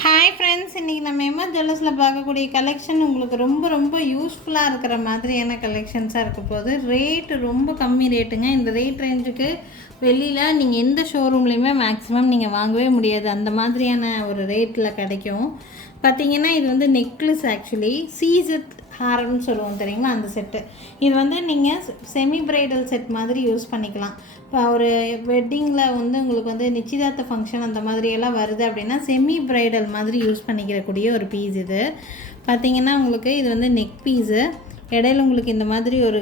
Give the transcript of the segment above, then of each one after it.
Hi friends, இன்றைக்கி நம்ம எம்மா ஜுவல்லர்ஸில் பார்க்கக்கூடிய கலெக்ஷன் உங்களுக்கு ரொம்ப ரொம்ப யூஸ்ஃபுல்லாக இருக்கிற மாதிரியான கலெக்ஷன்ஸாக இருக்க போது. ரேட்டு ரொம்ப கம்மி ரேட்டுங்க. இந்த ரேட் ரேஞ்சுக்கு வெளியில் நீங்கள் எந்த ஷோரூம்லேயுமே மேக்ஸிமம் நீங்கள் வாங்கவே முடியாது. அந்த மாதிரியான ஒரு ரேட்டில் கிடைக்கும். பார்த்திங்கன்னா இது வந்து நெக்லஸ், ஆக்சுவலி சீசட் ஹாரம்னு சொல்லுவோம் தெரியுமா, அந்த செட்டு. இது வந்து நீங்கள் செமி பிரைடல் செட் மாதிரி யூஸ் பண்ணிக்கலாம். இப்போ ஒரு வெட்டிங்கில் வந்து உங்களுக்கு வந்து நிச்சயதார்த்த ஃபங்க்ஷன் அந்த மாதிரியெல்லாம் வருது அப்படின்னா செமி பிரைடல் மாதிரி யூஸ் பண்ணிக்கிறக்கூடிய ஒரு பீஸ் இது. பார்த்திங்கன்னா உங்களுக்கு இது வந்து நெக் பீஸு. இடையில உங்களுக்கு இந்த மாதிரி ஒரு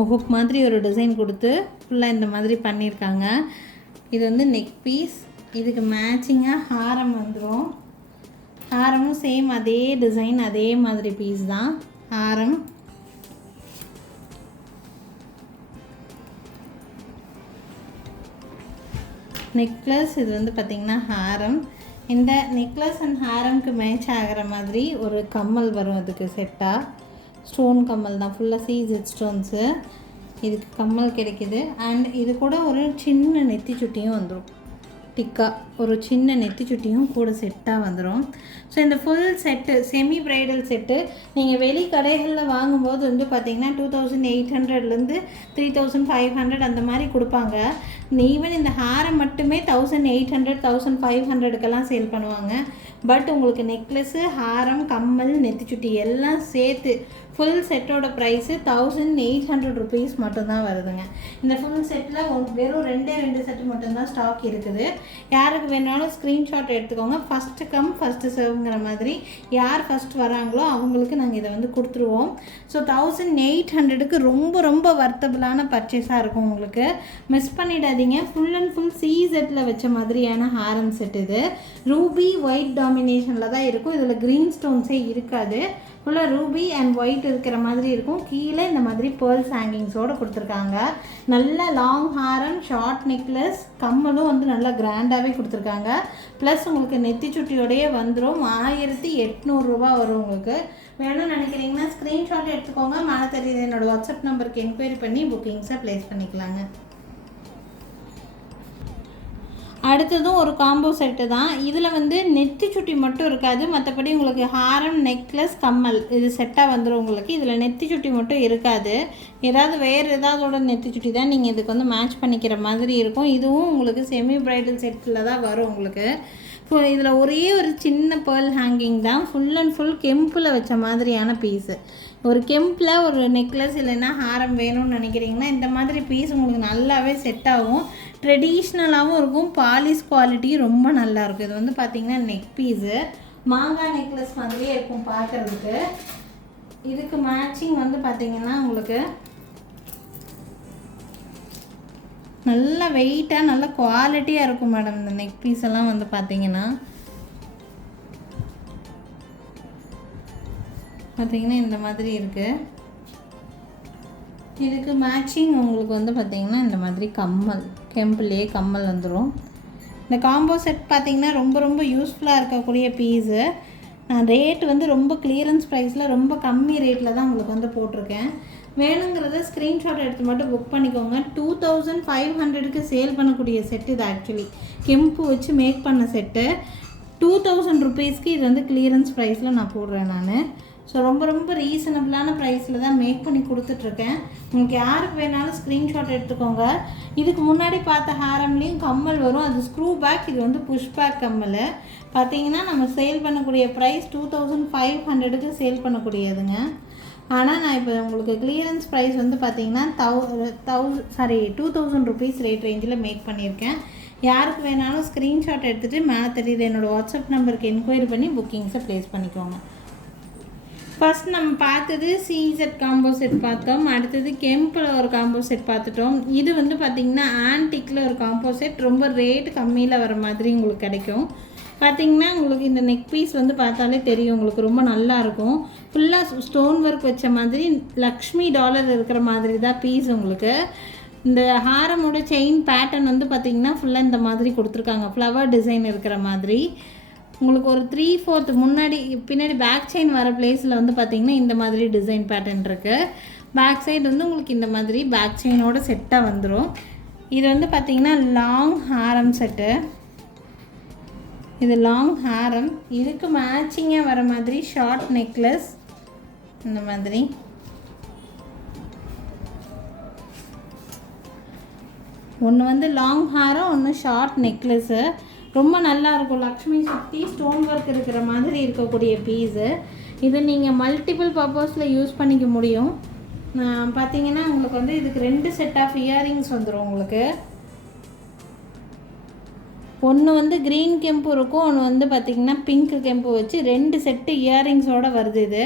முகுப் மாதிரி ஒரு டிசைன் கொடுத்து ஃபுல்லாக இந்த மாதிரி பண்ணியிருக்காங்க. இது வந்து நெக் பீஸ். இதுக்கு மேட்சிங்காக ஹாரம் வந்துடும். ஹாரமும் சேம் அதே டிசைன், அதே மாதிரி பீஸ் தான் ஹாரம். நெக்லஸ், இது வந்து பார்த்திங்கன்னா ஹாரம். இந்த நெக்லஸ் அண்ட் ஹாரம்க்கு மேட்ச் ஆகிற மாதிரி ஒரு கம்மல் வரும். அதுக்கு செட்டாக ஸ்டோன் கம்மல் தான், ஃபுல்லாக சீசட் ஸ்டோன்ஸு. இதுக்கு கம்மல் கிடைக்கிது. அண்ட் இது கூட ஒரு சின்ன நெத்தி சுட்டியும் வந்துடும். டிக்கா ஒரு சின்ன நெத்தி சுட்டியும் கூட செட்டாக வந்துடும். ஸோ இந்த full set semi bridal set நீங்கள் வெளி கடைகளில் வாங்கும்போது வந்து பார்த்திங்கன்னா 2800லேருந்து 3500 அந்த மாதிரி கொடுப்பாங்க. ஈவன் இந்த ஹாரம் மட்டுமே 1800 1500க்கெல்லாம் சேல் பண்ணுவாங்க. பட் உங்களுக்கு நெக்லஸ்ஸு, ஹாரம், கம்மல், நெத்திச்சுட்டி எல்லாம் சேர்த்து ஃபுல் செட்டோட ப்ரைஸு 1800 ருபீஸ் மட்டும்தான் வருதுங்க. இந்த ஃபுல் செட்டில் வெறும் ரெண்டு செட்டு மட்டும்தான் ஸ்டாக் இருக்குது. யாருக்கு வேணாலும் ஸ்க்ரீன்ஷாட் எடுத்துக்கோங்க. ஃபஸ்ட்டு கம் ஃபஸ்ட்டு சர்வ்ங்கிற மாதிரி யார் ஃபஸ்ட் வராங்களோ அவங்களுக்கு நாங்கள் இதை வந்து கொடுத்துருவோம். ஸோ 1800க்கு ரொம்ப ரொம்ப வர்த்தபிளான பர்ச்சேஸாக இருக்கும் உங்களுக்கு. மிஸ் பண்ணிடாதீங்க. ஃபுல் அண்ட் ஃபுல் செட்டில் வச்ச மாதிரியான ஹாரம் செட் இது. ரூபி ஒயிட் டாமினேஷனில் தான் இருக்கும். இதில் க்ரீன் ஸ்டோன்ஸே இருக்காது. ஃபுல்லாக ரூபி அண்ட் ஒயிட் இருக்கிற மாதிரி இருக்கும். கீழே இந்த மாதிரி பேர்ல்ஸ் ஹேங்கிங்ஸோடு கொடுத்துருக்காங்க. நல்ல லாங் ஹாரம், ஷார்ட் நெக்லஸ், கம்மலும் வந்து நல்லா கிராண்டாகவே கொடுத்துருக்காங்க. ப்ளஸ் உங்களுக்கு நெத்தி சுட்டியோடையே வந்துடும். 1800 ரூபா வரும். உங்களுக்கு வேணும்னு நினைக்கிறீங்கன்னா ஸ்க்ரீன்ஷாட் எடுத்துக்கோங்க. மேலே தெரியுது என்னோடய வாட்ஸ்அப் நம்பருக்கு என்கொயரி பண்ணி புக்கிங்ஸை ப்ளேஸ் பண்ணிக்கலாங்க. அடுத்ததும் ஒரு காம்போ செட்டு தான். இதில் வந்து நெத்தி சுட்டி மட்டும் இருக்காது. மற்றபடி உங்களுக்கு ஹாரம், நெக்லஸ், கம்மல் இது செட்டாக வந்துடும் உங்களுக்கு. இதில் நெத்தி சுட்டி மட்டும் இருக்காது. வேறு ஏதாவதோட நெத்தி சுட்டி தான் நீங்கள் இதுக்கு வந்து மேட்ச் பண்ணிக்கிற மாதிரி இருக்கும். இதுவும் உங்களுக்கு செமி பிரைடல் செட்டில் தான் வரும் உங்களுக்கு. ஸோ இதில் ஒரே ஒரு சின்ன பேர்ல் ஹேங்கிங் தான். ஃபுல் அண்ட் ஃபுல் கெம்பில் வச்ச மாதிரியான பீஸு. ஒரு கெம்பில் ஒரு நெக்லஸ் இல்லைன்னா ஹாரம் வேணும்னு நினைக்கிறீங்கன்னா இந்த மாதிரி பீஸ் உங்களுக்கு நல்லாவே செட் ஆகும். ட்ரெடிஷ்னலாகவும் இருக்கும். பாலிஷ் குவாலிட்டி ரொம்ப நல்லாயிருக்கும். இது வந்து பார்த்திங்கன்னா நெக் பீஸு மாங்காய் நெக்லஸ் மாதிரியே இருக்கும் பார்க்குறதுக்கு. இதுக்கு மேட்சிங் வந்து பார்த்திங்கன்னா உங்களுக்கு நல்ல வெயிட்டாக நல்ல குவாலிட்டியாக இருக்கும் மேடம். இந்த நெக் பீஸ் எல்லாம் வந்து பார்த்திங்கன்னா இந்த மாதிரி இருக்குது. இதுக்கு மேட்சிங் உங்களுக்கு வந்து பார்த்திங்கன்னா இந்த மாதிரி கம்மல், கெம்பிள்லேயே கம்மல் வந்துடும். இந்த காம்போ செட் பார்த்திங்கன்னா ரொம்ப ரொம்ப யூஸ்ஃபுல்லாக இருக்கக்கூடிய பீஸு. நான் ரேட் வந்து ரொம்ப கிளியரன்ஸ் ப்ரைஸில் ரொம்ப கம்மி ரேட்டில் தான் உங்களுக்கு வந்து போட்டிருக்கேன். வேணுங்கிறத ஸ்க்ரீன்ஷாட் எடுத்து மட்டும் புக் பண்ணிக்கோங்க. 2500க்கு சேல் பண்ணக்கூடிய செட்டு இது. ஆக்சுவலி கெம்பு வச்சு மேக் பண்ண செட்டு 2000 ருபீஸ்க்கு இது வந்து கிளியரன்ஸ் ப்ரைஸில் நான் போடுறேன் நான். ஸோ ரொம்ப ரொம்ப ரீசனபிளான ப்ரைஸில் தான் மேக் பண்ணி கொடுத்துட்ருக்கேன். உங்களுக்கு யாருக்கு வேணாலும் ஸ்க்ரீன்ஷாட் எடுத்துக்கோங்க. இதுக்கு முன்னாடி பார்த்த ஹாரம்லேயும் கம்மல் வரும். அது ஸ்க்ரூ பேக், இது வந்து புஷ் பேக் கம்மல். பார்த்திங்கன்னா நம்ம சேல் பண்ணக்கூடிய ப்ரைஸ் 2500க்கு சேல் பண்ணக்கூடியதுங்க. ஆனால் நான் இப்போ உங்களுக்கு கிளியரன்ஸ் ப்ரைஸ் வந்து பார்த்திங்கன்னா 2000 ருபீஸ் ரேட் ரேஞ்சில் மேக் பண்ணியிருக்கேன். யாருக்கு வேணாலும் ஸ்க்ரீன்ஷாட் எடுத்துகிட்டு மேலே தெரியுது என்னோடய வாட்ஸ்அப் நம்பருக்கு என்கொயரி பண்ணி புக்கிங்ஸை ப்ளேஸ் பண்ணிக்கோங்க. ஃபஸ்ட் நம்ம பார்த்தது சீசட் காம்போ செட் பார்த்தோம். அடுத்தது கெம்பில் ஒரு காம்போ செட் பார்த்துட்டோம். இது வந்து பார்த்திங்கன்னா ஆன்டிக்கில் ஒரு காம்போ செட். ரொம்ப ரேட் கம்மியில் வர மாதிரி உங்களுக்கு கிடைக்கும். பார்த்திங்கன்னா உங்களுக்கு இந்த நெக் பீஸ் வந்து பார்த்தாலே தெரியும் உங்களுக்கு ரொம்ப நல்லாயிருக்கும். ஃபுல்லாக ஸ்டோன் ஒர்க் வச்ச மாதிரி லக்ஷ்மி டாலர் இருக்கிற மாதிரி தான் பீஸ் உங்களுக்கு. இந்த ஹாரமோட செயின் பேட்டர்ன் வந்து பார்த்திங்கன்னா ஃபுல்லாக இந்த மாதிரி கொடுத்துருக்காங்க. ஃப்ளவர் டிசைன் இருக்கிற மாதிரி உங்களுக்கு ஒரு 3/4 முன்னாடி பின்னாடி பேக் செயின் வர பிளேஸில் வந்து பார்த்திங்கன்னா இந்த மாதிரி டிசைன் பேட்டர்ன் இருக்குது. பேக் சைடு வந்து உங்களுக்கு இந்த மாதிரி பேக் செயினோட செட்டாக வந்துடும். இது வந்து பார்த்திங்கன்னா லாங் ஹாரம் செட்டு. இது லாங் ஹாரம், இதுக்கு மேட்சிங்காக வர மாதிரி ஷார்ட் நெக்லஸ். இந்த மாதிரி ஒன்று வந்து லாங் ஹாரம், ஒன்று ஷார்ட் நெக்லஸ்ஸு. ரொம்ப நல்லாயிருக்கும். லக்ஷ்மி சுற்றி ஸ்டோன் ஒர்க் இருக்கிற மாதிரி இருக்கக்கூடிய பீஸு. இது நீங்கள் மல்டிபிள் பர்பஸில் யூஸ் பண்ணிக்க முடியும். பார்த்தீங்கன்னா உங்களுக்கு வந்து இதுக்கு 2 செட் ஆஃப் இயரிங்ஸ் வந்துடும் உங்களுக்கு. ஒன்று வந்து க்ரீன் கெம்பு இருக்கும், ஒன்று வந்து பார்த்திங்கன்னா பிங்க் கெம்பு வச்சு 2 செட்டு இயரிங்ஸோடு வருது. இது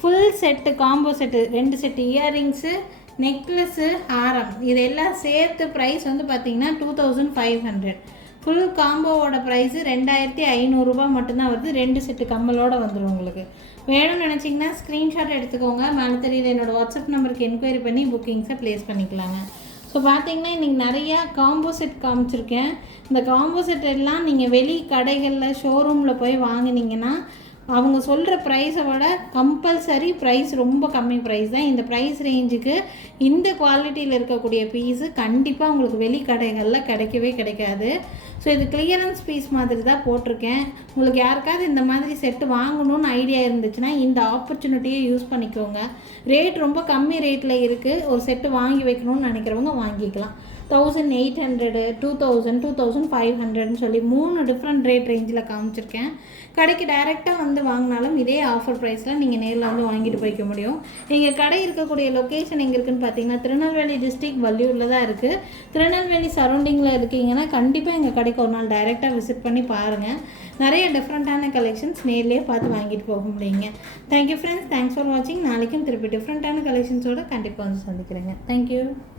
full set, combo set, 2 set earrings, necklace, ஹாரம், இது எல்லாம் சேர்த்து ப்ரைஸ் வந்து பார்த்திங்கன்னா 2500. ஃபுல் காம்போவோட ப்ரைஸு 2500 மட்டும்தான் வருது. 2 செட்டு கம்மலோடு வந்துடும் உங்களுக்கு. வேணும்னு நினச்சிங்கன்னா ஸ்க்ரீன்ஷாட் எடுத்துக்கோங்க. மேலே தெரியுது என்னோடய வாட்ஸ்அப் நம்பருக்கு என்கொயரி பண்ணி புக்கிங்ஸை ப்ளேஸ் பண்ணிக்கலாங்க. ஸோ பார்த்திங்கன்னா இன்றைக்கி நிறையா காம்போ செட் காமிச்சிருக்கேன். இந்த காம்போ செட் எல்லாம் நீங்கள் வெளி கடைகளில் ஷோரூமில் போய் வாங்கினீங்கன்னா அவங்க சொல்கிற ப்ரைஸை விட கம்பல்சரி ப்ரைஸ் ரொம்ப கம்மி ப்ரைஸ் தான். இந்த ப்ரைஸ் ரேஞ்சுக்கு இந்த குவாலிட்டியில் இருக்கக்கூடிய பீஸு கண்டிப்பாக உங்களுக்கு வெளி கடைகளில் கிடைக்கவே கிடைக்காது. ஸோ இது கிளியரன்ஸ் பீஸ் மாதிரி தான் போட்டிருக்கேன். உங்களுக்கு யாருக்காவது இந்த மாதிரி செட்டு வாங்கணும்னு ஐடியா இருந்துச்சுன்னா இந்த ஆப்பர்ச்சுனிட்டியை யூஸ் பண்ணிக்கோங்க. ரேட் ரொம்ப கம்மி ரேட்டில் இருக்குது. ஒரு செட்டு வாங்கி வைக்கணும்னு நினைக்கிறவங்க வாங்கிக்கலாம். 1800, 2000, 2500ன்னு சொல்லி 3 டிஃப்ரெண்ட் ரேட் ரேஞ்சில் காமிச்சிருக்கேன். கடைக்கு டைரெக்டாக வந்து வாங்கினாலும் இதே ஆஃபர் ப்ரைஸில் நீங்கள் நேரில் வந்து வாங்கிட்டு போய்க்க முடியும். எங்கள் கடை இருக்கக்கூடிய லொக்கேஷன் எங்கே இருக்குதுன்னு பார்த்தீங்கன்னா திருநெல்வேலி டிஸ்ட்ரிக்ட் வள்ளியூரில் தான் இருக்குது. திருநெல்வேலி சரௌண்டிங்கில் இருக்கீங்கன்னா கண்டிப்பாக எங்கள் கடைக்கு ஒரு நாள் டைரெக்டாக விசிட் பண்ணி பாருங்கள். நிறைய டிஃப்ரெண்ட்டான கலெக்ஷன்ஸ் நேர்லேயே பார்த்து வாங்கிட்டு போக முடியுங்க. தேங்க்யூ ஃப்ரெண்ட்ஸ், தேங்க்ஸ் ஃபார் வாட்சிங். நாளைக்கும் திருப்பி டிஃப்ரெண்ட்டான கலெக்ஷன்ஸோடு கண்டிப்பாக வந்து சந்திக்கிறேங்க. தேங்க்யூ.